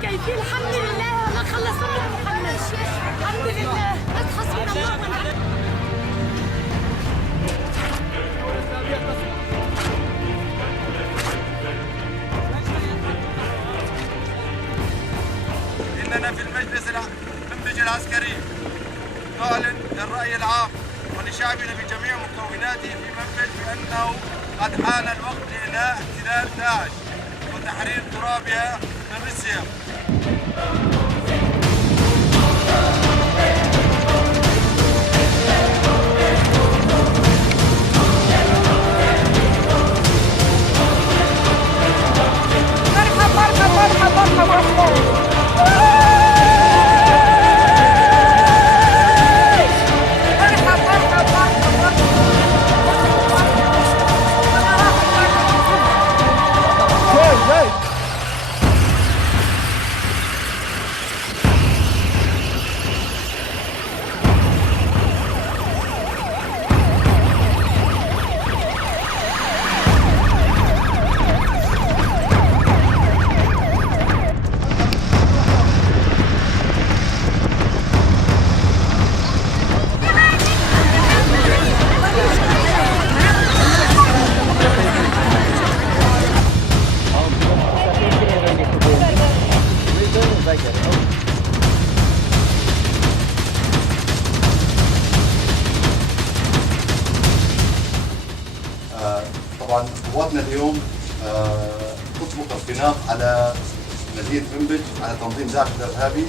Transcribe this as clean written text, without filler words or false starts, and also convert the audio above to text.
كيفين الحمد لله ما خلصنا من محمد الحمد لله بس حسبنا الله ونعم. إننا في المجلس المنبج العسكري نعلن للرأي العام ولشعبنا بجميع مكوناته في منبج بأنه قد حان الوقت لإنهاء احتلال داعش وتحرير ترابها من روسيا. طبعا قواتنا اليوم تطلق الخناق على مدينة منبج على تنظيم داعش الارهابي.